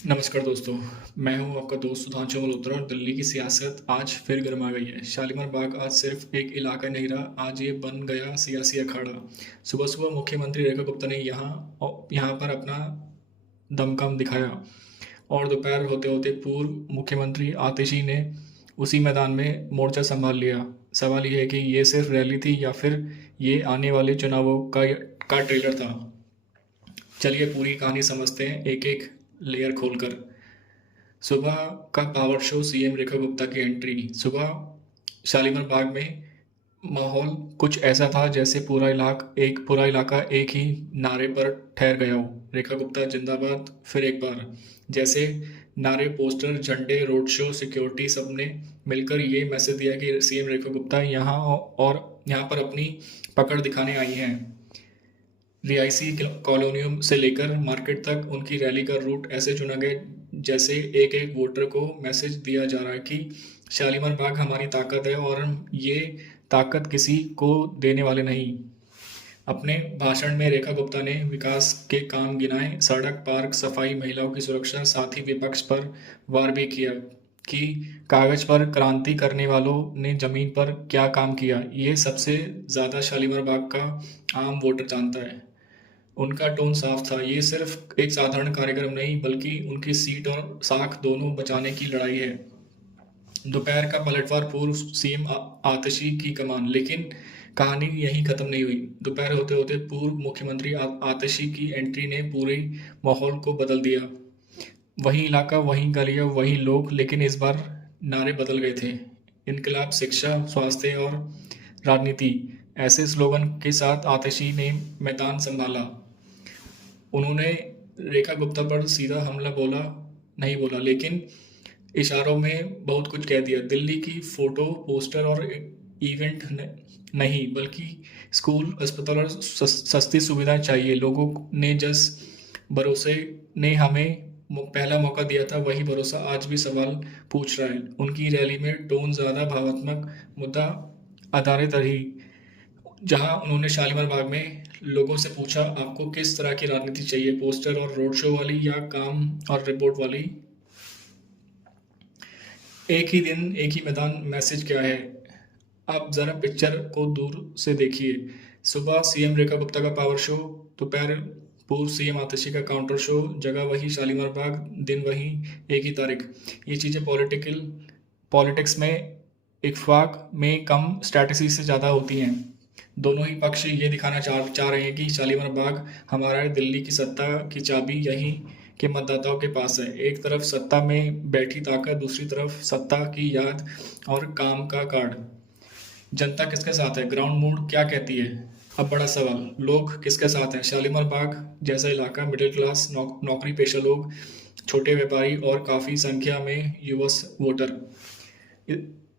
नमस्कार दोस्तों। मैं हूं आपका दोस्त सुधांशु मल्होत्रा और दिल्ली की सियासत आज फिर गर्मा गई है। शालीमार बाग आज सिर्फ एक इलाका नहीं रहा, आज ये बन गया सियासी अखाड़ा। सुबह सुबह मुख्यमंत्री रेखा गुप्ता ने यहाँ पर अपना दमखम दिखाया और दोपहर होते होते पूर्व मुख्यमंत्री आतिशी ने उसी मैदान में मोर्चा संभाल लिया। सवाल ये है कि ये सिर्फ रैली थी या फिर ये आने वाले चुनावों का ट्रेलर था। चलिए पूरी कहानी समझते हैं एक एक लेयर खोलकर। सुबह का power show, CM Rekha Gupta की एंट्री। सुबह शालीमार बाग में माहौल कुछ ऐसा था जैसे पूरा इलाका एक ही नारे पर ठहर गया हो। रेखा गुप्ता जिंदाबाद, फिर एक बार। जैसे नारे, पोस्टर, झंडे, रोड शो, सिक्योरिटी, सबने मिलकर ये मैसेज दिया कि सीएम रेखा गुप्ता यहाँ और यहाँ पर अपनी पकड़ दिखाने आई हैं। रिहायशी कॉलोनियों से लेकर मार्केट तक उनकी रैली का रूट ऐसे चुना गया जैसे एक एक वोटर को मैसेज दिया जा रहा है कि शालीमार बाग हमारी ताकत है और हम ये ताकत किसी को देने वाले नहीं। अपने भाषण में रेखा गुप्ता ने विकास के काम गिनाए, सड़क, पार्क, सफाई, महिलाओं की सुरक्षा, साथ ही विपक्ष पर वार भी किया कि कागज पर क्रांति करने वालों ने जमीन पर क्या काम किया, ये सबसे ज़्यादा शालीमार बाग का आम वोटर जानता है। उनका टोन साफ था, ये सिर्फ एक साधारण कार्यक्रम नहीं बल्कि उनकी सीट और साख दोनों बचाने की लड़ाई है। दोपहर का पलटवार, पूर्व सीएम आतिशी की कमान। लेकिन कहानी यहीं खत्म नहीं हुई। दोपहर होते होते पूर्व मुख्यमंत्री आतिशी की एंट्री ने पूरे माहौल को बदल दिया। वही इलाका, वही गलियां, वही लोग, लेकिन इस बार नारे बदल गए थे। इनकलाब, शिक्षा, स्वास्थ्य और राजनीति, ऐसे स्लोगन के साथ आतिशी ने मैदान संभाला। उन्होंने रेखा गुप्ता पर सीधा हमला नहीं बोला, लेकिन इशारों में बहुत कुछ कह दिया। दिल्ली की फोटो, पोस्टर और इवेंट नहीं बल्कि स्कूल, अस्पताल और सस्ती सुविधाएं चाहिए। लोगों ने जिस भरोसे ने हमें पहला मौका दिया था, वही भरोसा आज भी सवाल पूछ रहा है। उनकी रैली में टोन ज़्यादा भावनात्मक, मुद्दा आधारित रही। जहां उन्होंने शालीमार बाग में लोगों से पूछा, आपको किस तरह की राजनीति चाहिए, पोस्टर और रोड शो वाली या काम और रिपोर्ट वाली। एक ही दिन, एक ही मैदान, मैसेज क्या है। अब जरा पिक्चर को दूर से देखिए। सुबह सीएम रेखा गुप्ता का पावर शो, दोपहर पूर्व सीएम आतिशी का काउंटर शो, जगह वही शालीमार बाग, दिन वही, एक ही तारीख। ये चीज़ें पॉलिटिक्स में इत्तेफाक में कम स्ट्रैटेजी से ज़्यादा होती हैं। दोनों ही पक्ष ये दिखाना चाह रहे हैं कि शालीमार बाग हमारा है, दिल्ली की सत्ता की चाबी यहीं के मतदाताओं के पास है। एक तरफ सत्ता में बैठी ताकत, दूसरी तरफ सत्ता की याद और काम का कार्ड। जनता किसके साथ है, ग्राउंड मूड क्या कहती है। अब बड़ा सवाल, लोग किसके साथ हैं। शालीमार बाग जैसा इलाका, मिडिल क्लास, नौकरी पेशा लोग, छोटे व्यापारी और काफ़ी संख्या में युवा वोटर।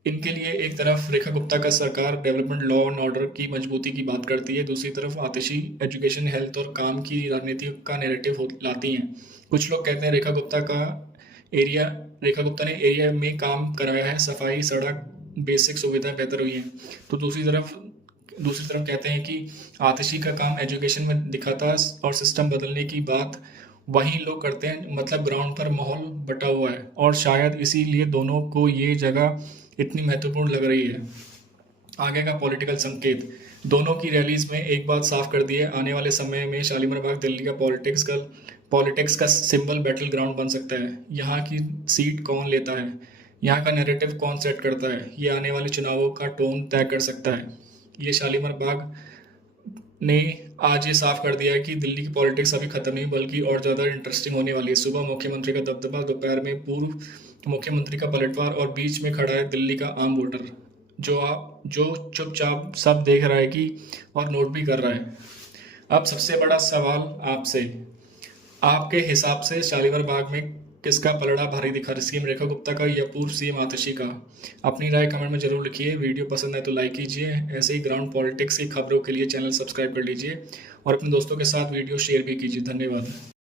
इनके लिए एक तरफ रेखा गुप्ता का सरकार डेवलपमेंट, लॉ एंड ऑर्डर की मजबूती की बात करती है, दूसरी तरफ आतिशी एजुकेशन, हेल्थ और काम की राजनीति का नैरेटिव लाती हैं। कुछ लोग कहते हैं एरिया रेखा गुप्ता ने एरिया में काम कराया है, सफाई, सड़क, बेसिक सुविधाएं बेहतर हुई हैं। तो दूसरी तरफ कहते हैं कि आतिशी का काम एजुकेशन में दिखा था और सिस्टम बदलने की बात वही लोग करते हैं। मतलब ग्राउंड पर माहौल बटा हुआ है और शायद इसीलिए दोनों को ये जगह इतनी महत्वपूर्ण लग रही है। आगे का पॉलिटिकल संकेत, दोनों की रैलीज में एक बात साफ कर दी है, आने वाले समय में शालीमार बाग दिल्ली का पॉलिटिक्स का सिंबल बैटल ग्राउंड बन सकता है। यहाँ की सीट कौन लेता है, यहाँ का नैरेटिव कौन सेट करता है, ये आने वाले चुनावों का टोन तय कर सकता है। ये शालीमार बाग ने आज ये साफ कर दिया है कि दिल्ली की पॉलिटिक्स अभी खत्म नहीं बल्कि और ज़्यादा इंटरेस्टिंग होने वाली है। सुबह मुख्यमंत्री का दबदबा, दोपहर में पूर्व मुख्यमंत्री का पलटवार और बीच में खड़ा है दिल्ली का आम वोटर जो चुपचाप सब देख रहा है कि और नोट भी कर रहा है। अब सबसे बड़ा सवाल आपसे, आपके हिसाब से शालीमार बाग में किसका पलड़ा भारी दिखा, सीएम रेखा गुप्ता का या पूर्व सीएम आतिशी का। अपनी राय कमेंट में जरूर लिखिए। वीडियो पसंद है तो लाइक कीजिए। ऐसे ही ग्राउंड पॉलिटिक्स की खबरों के लिए चैनल सब्सक्राइब कर लीजिए और अपने दोस्तों के साथ वीडियो शेयर भी कीजिए। धन्यवाद।